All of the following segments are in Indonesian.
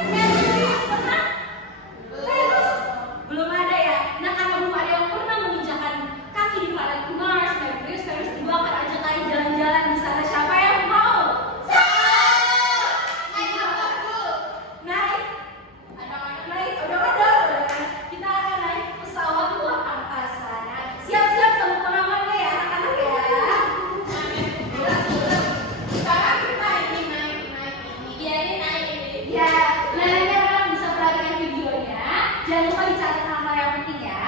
Merkurius pernah? Venus belum ada ya. Nah, karena belum ada yang pernah menginjakan kaki di planet Mars, Merkurius, Venus, ibu akan ajak kalian jalan-jalan di sana. Siapa yang mau? Naik apa dulu? Naik. Anak-anak naik. Udah. Kita akan naik pesawat luar angkasa. Nah, siap-siap sama pengamannya ya, anak-anak ya. Sekarang kita ini naik ini. Iya, ini naik ini. Ya, nanti kalian bisa perhatikan videonya. Jangan lupa dicatat hal-hal yang penting ya.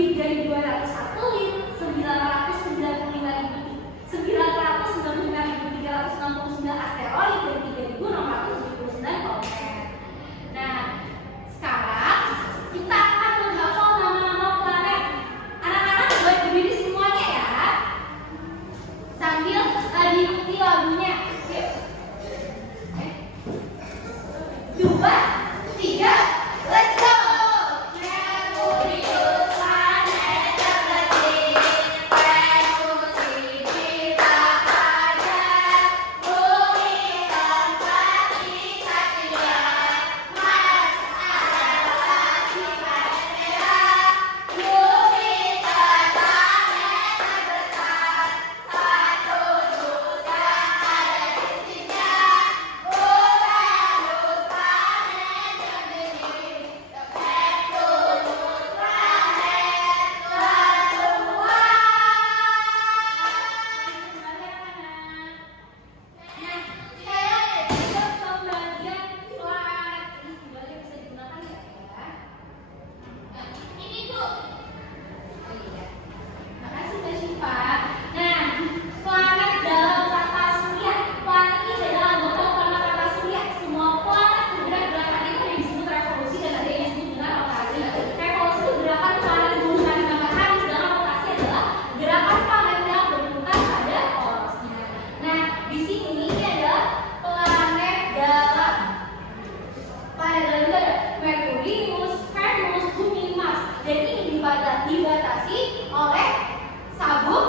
lebih dari 200 satelit, 995.369 asteroid, dan 3.679 komet. Nah, sekarang kita akan menghafal nama-nama planet. Anak-anak buat berdiri semuanya ya, sambil diikuti lagunya. Yuk. 2, 3, let's go! Merkurius, planet terkecil, Venus, Jupiter, Bumi, tempat kita tinggal. Mars adalah si planet merah, Jupiter, planet terbesar, Saturnus yang ada di sisinya, Uranus, planet tergede, Neptunus, planet tertua. Nah, sekarang kita pembagian planet. Ini sebenarnya bisa digunakan ya? Ini tuh. Oh iya. Makasih Mbak Syifa. Nah, planet dalam tata surya. Planet ini adalah anggota utama tata surya. Semua planet bergerak gerakan itu yang disebut revolusi dan ada yang disebut dengan rotasi. Revolusi itu gerakan planet mengelilingi matahari, sedangkan rotasi adalah gerakan planet yang berputar pada porosnya. Nah, di sini ini adalah planet dalam. Planet dalam itu ada Merkurius, Venus, Bumi, Mars, dan ini dibatasi oleh sabuk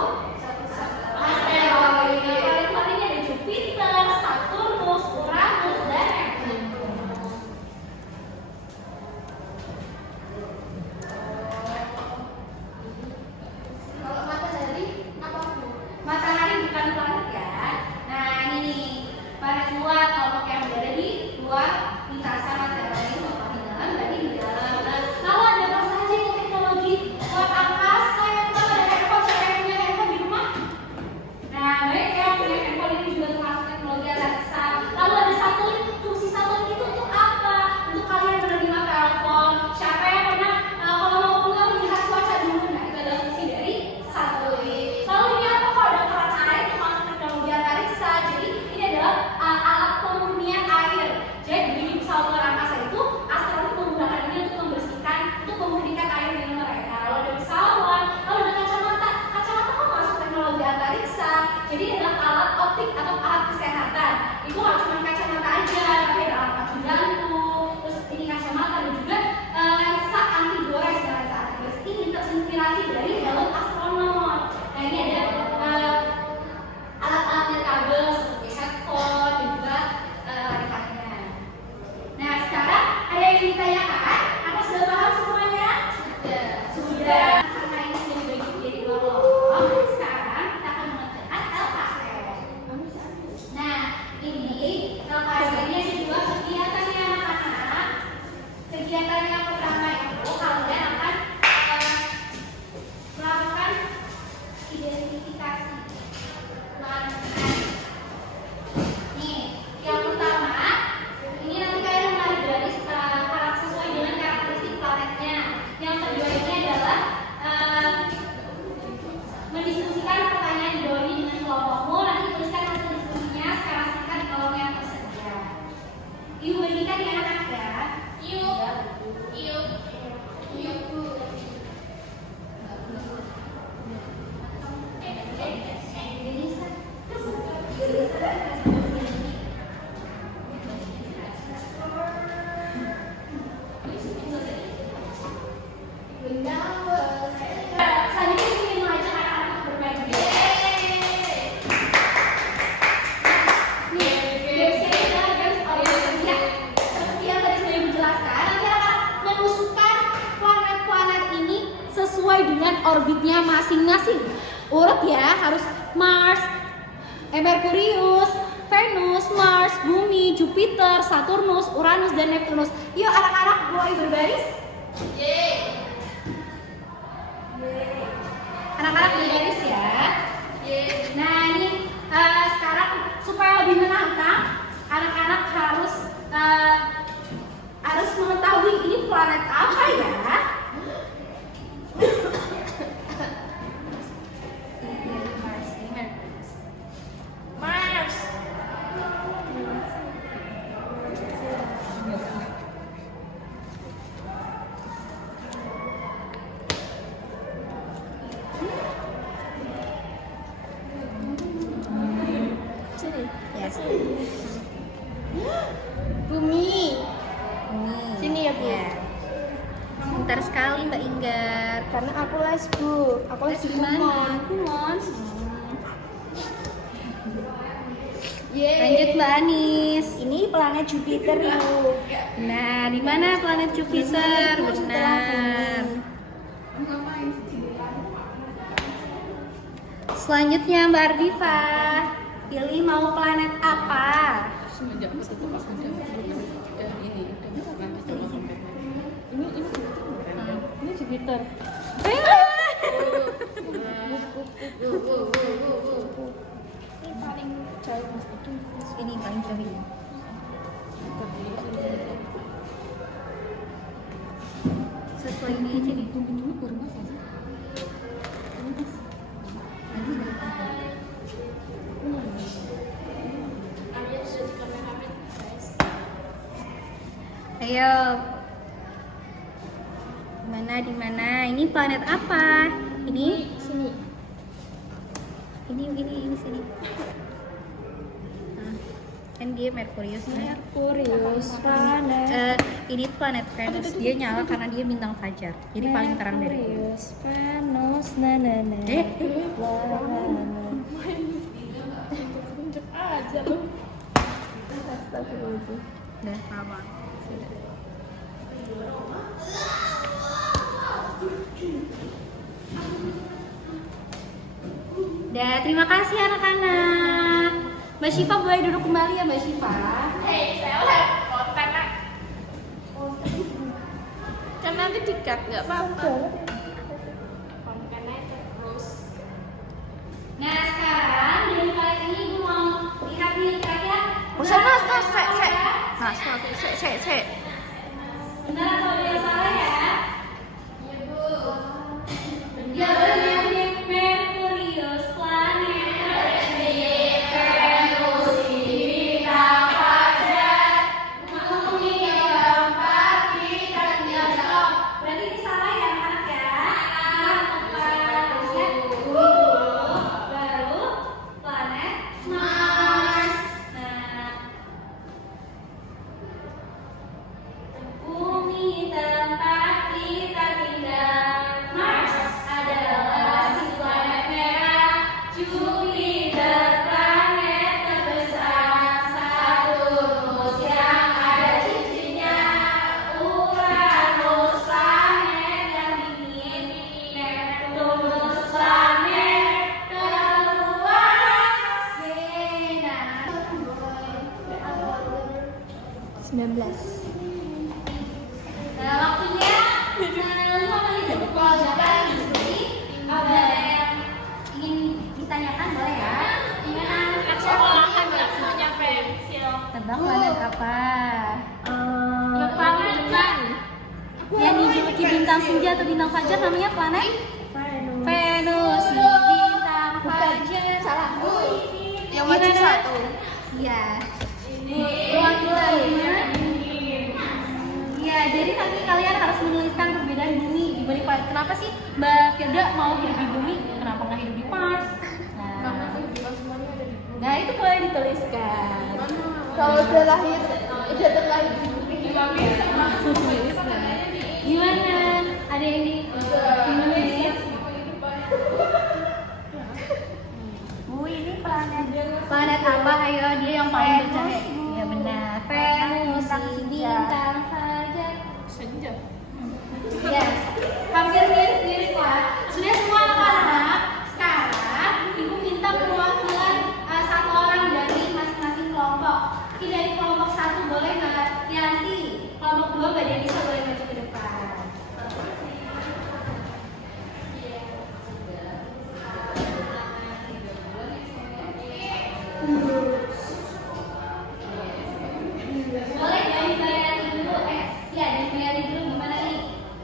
asteroid. Planet-planetnya ada Jupiter, Saturnus, Uranus, dan Neptunus. Kalau matahari apa tuh? Matahari bukan planet ya. Nah ini nih, planet luar, kelompok yang berada di luar lintasan matahari, kelompok di dalam, berarti di dalam. Nah, kalau ada apa saja yang teknologi luar angkasa yang kita ada handphone, siapa yang punya handphone di rumah? Nah, baik yang punya handphone ini juga termasuk teknologi Alexa. Lalu ada satelit, fungsi satelit itu untuk apa? Untuk kalian menerima telepon. Siapa yang pernah kalau mau pulang melihat cuaca dulu? Nah, itu adalah fungsi dari satelit. Lalu ini apa? Kalau ada keran air itu masuk teknologi antariksa. Jadi ini adalah alat pemurnian air. Jadi di pesawat luar angkasa itu astronot menggunakan ini untuk membersihkan, untuk memurnikan air minum mereka. Lalu ada pesawat, lalu ada kacamata. Kacamata kok masuk teknologi antariksa. Jadi ini adalah alat optik atau alat kesehatan. Itu nggak cuma kacamata aja, tapi ada alat pacu jantung. Terus ini kacamata dan juga lensa anti gores. Dan lensa anti gores ini terinspirasi dari helm astronot. Nah ini ada alat-alat nirkabel seperti headphone dan juga lain-lainnya. Nah sekarang ada yang ditanyakan? Apa sudah paham semuanya? Sudah. Karena ini sudah dibagi jadi dua kelompok, sekarang kita akan mengerjakan LKS. Nah ini LKS ini ada dua kegiatannya anak-anak. Kegiatan yang pertama itu kalian akan melakukan identifikasi planet. Nih, yang pertama ini nanti kalian menarik garis sesuai dengan karakteristik planetnya. Yang kedua ini adalah mendiskusikan pertanyaan di bawah ini dengan kelompokmu. Nanti tuliskan hasil diskusinya secara singkat di kolom yang tersedia. Ibu bagikan ya anak-anak ya. Yuk. Selanjutnya saya ingin mengajak anak-anak untuk bermain game. Nih, games ini adalah games orientasi. Seperti yang tadi sudah Ibu jelaskan, nanti anak-anak menusukkan planet-planet ini sesuai dengan orbitnya masing-masing. Urut ya, harus Mars, Merkurius, Venus, Mars, Bumi, Jupiter, Saturnus, Uranus, dan Neptunus. Yuk anak-anak mulai berbaris. Anak-anak berbaris ya. Nah ini sekarang supaya lebih menantang, anak-anak harus mengetahui ini planet apa ya. Bumi. Ini. Sini ya, Bu. Pintar sekali Mbak Inggar. Karena aku les, Bu. Aku les di Kumon. Kumon. Lanjut Mbak Anis. Ini planet Jupiter, Bu. Nah, di mana planet Jupiter? Benar. Selanjutnya Mbak Ardifa. Pilih mau planet apa? Ini Jupiter. Ini paling jauh, Mas. Ini paling jauh. Sesuai ini aja nih. Ayo. Di mana? Ini planet apa? Ini Sini. ini sini. Nah, kan dia Merkurius nih. Merkurius planet. Ini planet Venus. Dia nyala karena dia bintang fajar. Jadi paling terang dari bumi. Merkurius, Venus, na. Aja lu. Astagfirullahaladzim. Udah lama. Udah, terima kasih anak-anak. Mbak Syifa boleh duduk kembali ya Mbak Syifa. Saya lihat konten nak. Kan nanti dikat nggak apa-apa. Kontennya terus. Nah sekarang dari kali ini ibu mau lihat nih kira-kira. Sek. Benar atau dia salah ya? Ya benar Merkurius planet Venus bintang fajar bumi keempat kita tinggal. Berarti ini salah ya anak ya? Harusnya bumi dulu, baru planet Mars. Nah, bumi tempat kita tinggal. Mars adalah si planet merah. Jupiter planet terbesar. Saturnus yang ada cincinnya. Uranus planet yang dingin. Neptunus planet terluas. Venus 19. Nah, waktunya 5 menit untuk pelajaran di sini. Ada yang ingin ditanyakan boleh ya? Gimana? Sekolahan nggak punya pensil. Tebak planet apa? Yang planet kan? Yang dijuluki bintang senja atau bintang fajar namanya planet Venus. Venus. Bintang fajar. Salah. Yang Gimana? wajib satu. Iya. Waktunya. Iya, jadi nanti kalian harus menuliskan perbedaan bumi dibanding planet. Kenapa sih Mbak Firda mau hidup di bumi? Kenapa nggak hidup di Mars? Nah, itu boleh dituliskan. Kalau udah lahir, udah terlahir di bumi. Gimana? Ada yang ditulis? Bu, ini planet apa? Ayo, dia yang paling bercahaya. Ya benar. Venus, bintang fajar. Senja. Ya, hampir mirip-mirip lah. Sudah semua anak-anak. Sekarang ibu minta perwakilan satu orang dari masing-masing kelompok. Mungkin dari kelompok 1 boleh Mbak Yanti, kelompok 2 Mbak Denisa boleh maju ke depan. Boleh dari Mbak Yanti dulu, ya dari Mbak Yanti dulu gimana nih?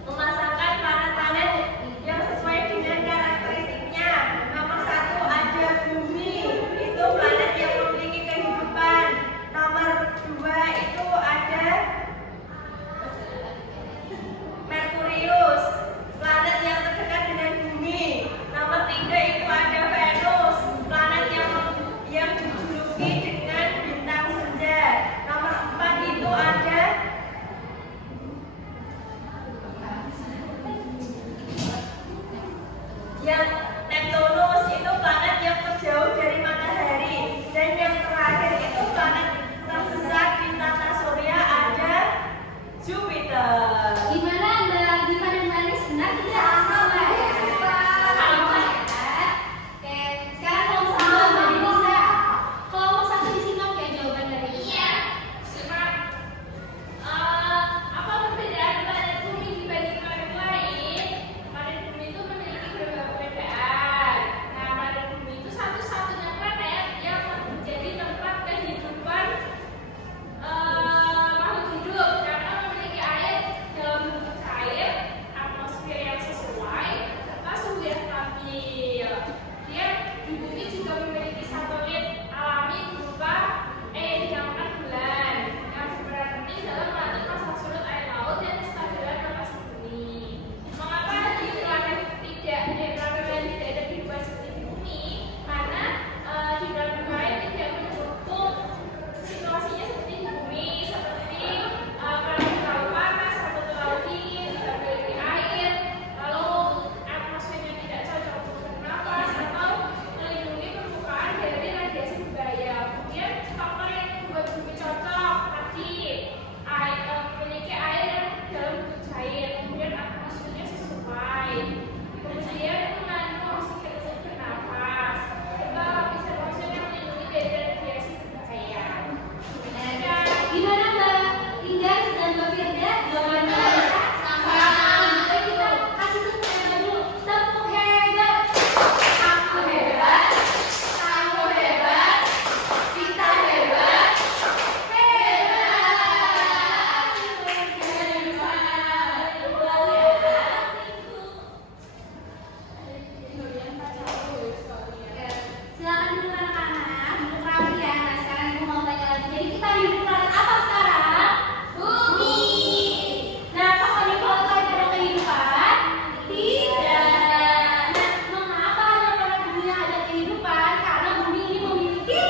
Memasangkan planet-planet yang sesuai dengan karakteristiknya. Nomor 1 ada bumi, itu planet yang memiliki kehidupan. Nomor 2 itu ada Gimana Mbak Indah dan Mbak Firda? Jawabannya bisa? Baik, kita kasih tepuk hebat dulu. Tepuk hebat. Aku hebat. Kamu hebat. Kita hebat. Silakan duduk anak-anak, duduk rapi ya. Nah, sekarang ibu mau tanya lagi. Jadi kita hidup di planet apa sekarang? Bumi. Nah, apakah di planet lain ada kehidupan? Tidak. Nah, mengapa hanya planet bumi yang ada kehidupan? Karena bumi ini memiliki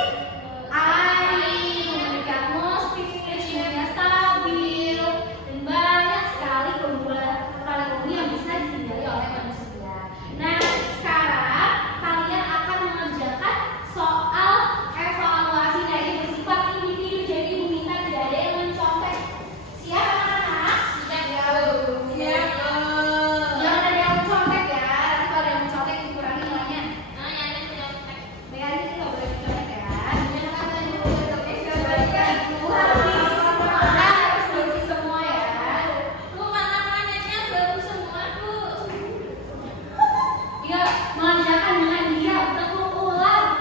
air, memiliki atmosfer, suhunya stabil, dan banyak sekali keunggulan planet bumi yang bisa dihindari oleh manusia. Nah, sekarang kalian akan mengerjakan soal evaluasi dari bersifat individu. Jadi ibu minta tidak ada yang mencontek. Siap anak-anak? Siap. Jangan ada yang mencontek ya. Nanti kalau ada yang mencontek dikurangi nilainya. Bayar ini nggak boleh mencontek ya. Harus bersih semua ya. Dia mengajarkan dengan dia untuk mengulang.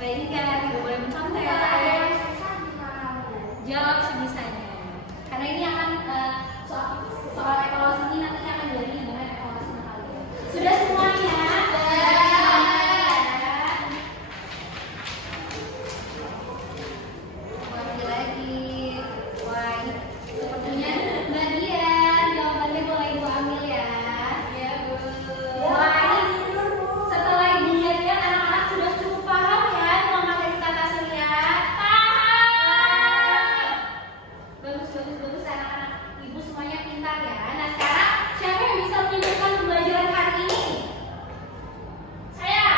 Baik kan, tidak boleh mencontek. Jawab sebisanya. Karena ini akan soal evaluasi ini nantinya akan jadi dengan evaluasi kalian. Sudah semuanya? Lagi. Wah, ini sepertinya Mbak Dian, jawabannya boleh ibu ambil ya. Iya, Bu. Wah, ini setelah ibu lihat anak-anak sudah cukup paham ya tentang materi tata surya. Paham. Bagus anak-anak. Ibu semuanya pintar ya. Nah, sekarang siapa yang bisa menunjukkan pembelajaran hari ini? Saya.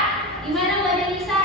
Gimana Mbak Denisa?